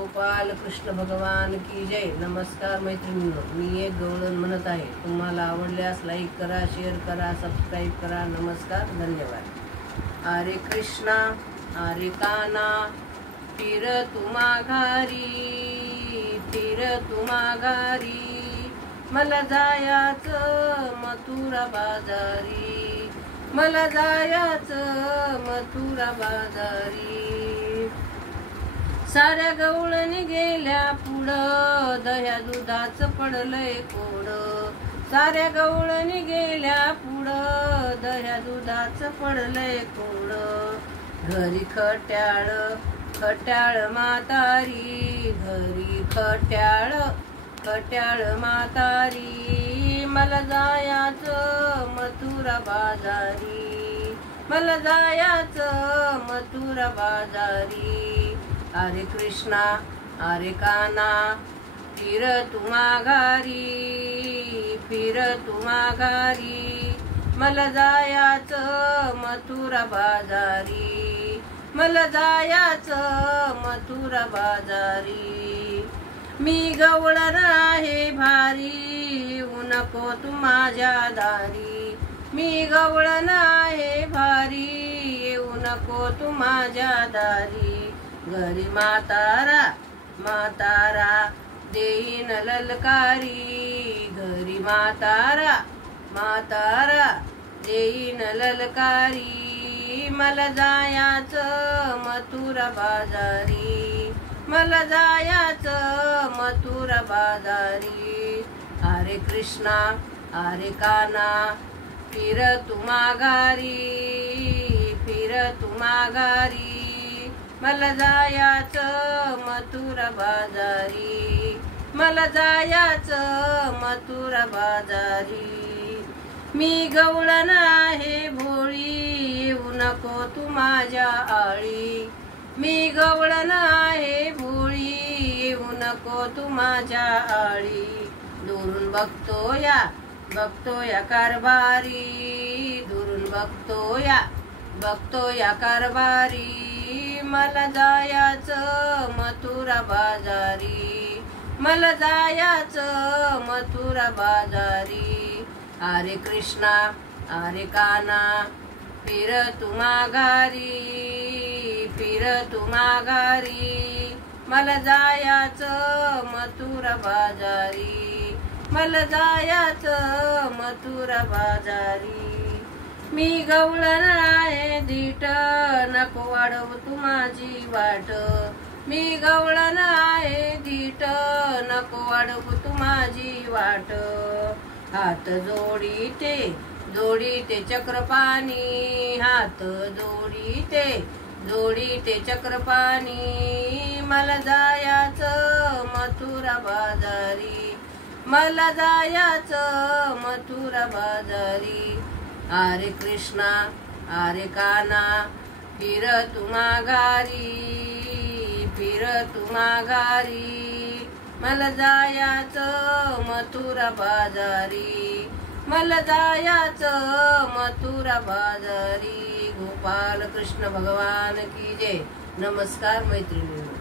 गोपाल कृष्ण भगवान की जय। नमस्कार मैत्रिणींनो, मी एक गवळण म्हणत आहे। तुम्हाला आवडल्यास लाईक करा, शेअर करा, सबस्क्राईब करा। नमस्कार, धन्यवाद। हरे कृष्णा हरे काना फिर तुम्हा घरी मला जायाचं मथुरा बाजारी, मला जायाचं मथुरा बाजारी। साऱ्या गवळणी गेल्या पुढं, दह्या दुधाचं पडलंय कोड। साऱ्या गवळणी गेल्या पुढं, दह्या दुधाचं पडलंय कोड। घरी खट्याळ म्हातारी, घरी खट्याळ म्हातारी मला जायाचं मथुरा बाजारी, मला जायाचं मथुरा बाजारी। हरे कृष्णा हरे काना फिर तुम्हा घरी मला जायाचं मथुरा बाजारी, मला जायाचं मथुरा बाजारी। मी गवळण आहे भारी, येऊ नको तू माझ्या दारी। मी गवळण आहे भारी, येऊ नको तू माझ्या दारी। घरी म्हातारा देईन ललकारी, घरी म्हातारा देईन ललकारी। मला जायाचं मथुरा बाजारी, मला जायाचं मथुरा बाजारी। हरे कृष्णा हरे काना फिर तुम्हा घरी मला जायाचं मथुरा बाजारी, मला जायाचं मथुरा बाजारी। मी गवळण आहे भोळी, येऊ नको तू माझ्या आळी। मी गवळण आहे भोळी, येऊ नको तू माझ्या आळी। दुरून बघतो या कारभारी, दुरून बघतो या कारभारी। मला जायाचं मथुरा बाजारी, मला जायाचं मथुरा बाजारी। हरे कृष्णा हरे काना फिर तुम्हा घरी मला जायाचं मथुरा बाजारी, मला जायाचं मथुरा बाजारी। मी गवळण आहे धीट, नको वाढवू तू माझी वाट। मी गवळण आहे धीट, नको वाढवू तू माझी वाट। हात जोडीते चक्रपाणी, हात जोडीते चक्रपाणी। मला जायाचं मथुरा बाजारी, मला जायाचं मथुरा बाजारी। हरे कृष्णा हरे काना फिर तुम्हा घरी मला जायाचं मथुरा बाजारी, मला जायाचं मथुरा बाजारी। गोपाल कृष्ण भगवान की जय। नमस्कार मैत्रिणींनो।